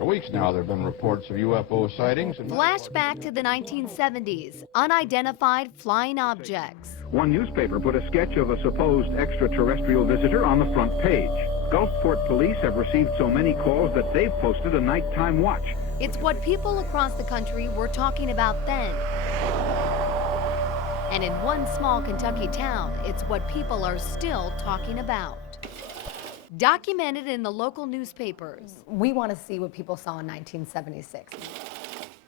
For weeks now, there have been reports of UFO sightings. Flashback to the 1970s, unidentified flying objects. One newspaper put a sketch of a supposed extraterrestrial visitor on the front page. Gulfport police have received so many calls that they've posted a nighttime watch. It's what people across the country were talking about then. And in one small Kentucky town, it's what people are still talking about. Documented in the local newspapers. We want to see what people saw in 1976.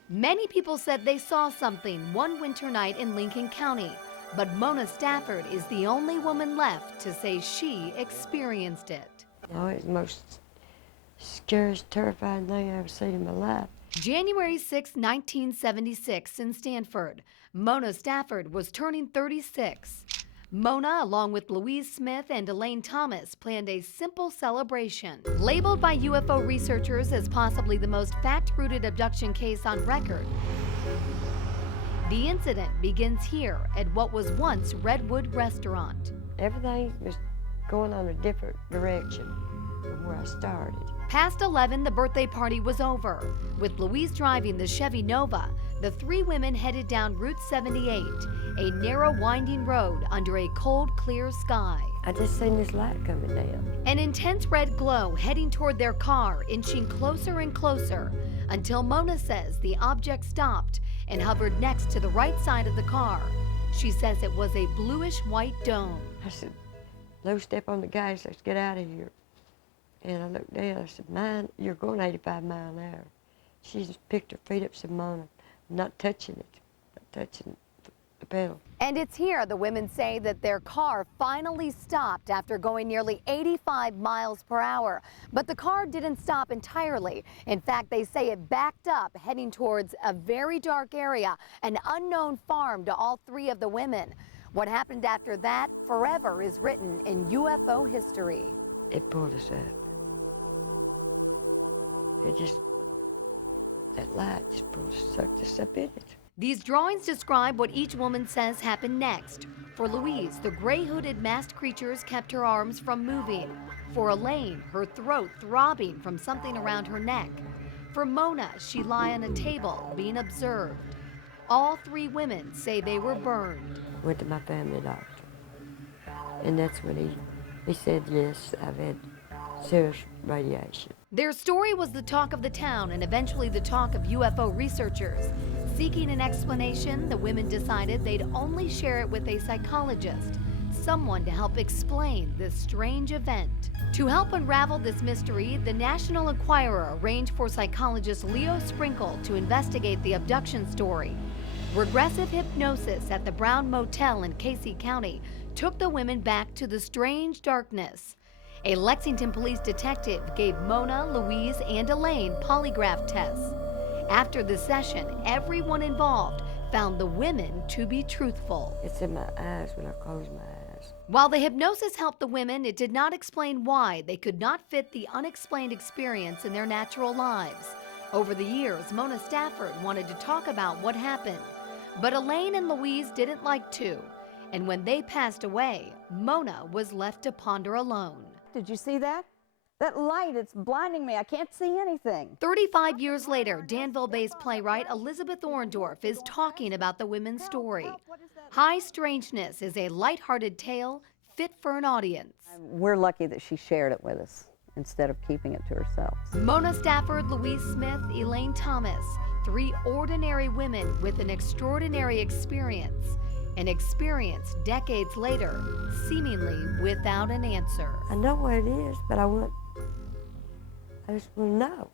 Many people said they saw something one winter night in Lincoln County, but Mona Stafford is the only woman left to say she experienced it. Oh, it's the most scariest, terrifying thing I've ever seen in my life. January 6, 1976 in Stanford, Mona Stafford was turning 36. Mona, along with Louise Smith and Elaine Thomas, planned a simple celebration. Labeled by UFO researchers as possibly the most fact-rooted abduction case on record, the incident begins here at what was once Redwood Restaurant. Everything was going on a different direction from where I started. Past 11, the birthday party was over. With Louise driving the Chevy Nova, the three women headed down Route 78, a narrow, winding road under a cold, clear sky. I just seen this light coming down. An intense red glow heading toward their car, inching closer and closer, until Mona says the object stopped and hovered next to the right side of the car. She says it was a bluish-white dome. I said, "Lou, step on the gas, let's get out of here." And I looked down, I said, "Man, you're going 85 miles an hour." She just picked her feet up, said, "Mona, I'm not touching it, not touching the pedal." And it's here the women say that their car finally stopped after going nearly 85 miles per hour. But the car didn't stop entirely. In fact, they say it backed up, heading towards a very dark area, an unknown farm to all three of the women. What happened after that forever is written in UFO history. It pulled us up. It just, that light just pulled us, sucked us up in it. These drawings describe what each woman says happened next. For Louise, the gray-hooded masked creatures kept her arms from moving. For Elaine, her throat throbbing from something around her neck. For Mona, she lay on a table being observed. All three women say they were burned. Went to my family doctor, and that's when he said, yes, I've had serious radiation. Their story was the talk of the town and eventually the talk of UFO researchers. Seeking an explanation, the women decided they'd only share it with a psychologist, someone to help explain this strange event. To help unravel this mystery, the National Enquirer arranged for psychologist Leo Sprinkle to investigate the abduction story. Regressive hypnosis at the Brown Motel in Casey County took the women back to the strange darkness. A Lexington police detective gave Mona, Louise, and Elaine polygraph tests. After the session, everyone involved found the women to be truthful. It's in my eyes when I close my eyes. While the hypnosis helped the women, it did not explain why they could not fit the unexplained experience in their natural lives. Over the years, Mona Stafford wanted to talk about what happened, but Elaine and Louise didn't like to. And when they passed away, Mona was left to ponder alone. Did you see that? That light, it's blinding me. I can't see anything. 35 years later, Danville-based playwright Elizabeth Orndorff is talking about the women's story. High Strangeness is a lighthearted tale fit for an audience. We're lucky that she shared it with us instead of keeping it to herself. Mona Stafford, Louise Smith, Elaine Thomas, three ordinary women with an extraordinary experience. An experience decades later, seemingly without an answer. I know what it is, but I just want to know.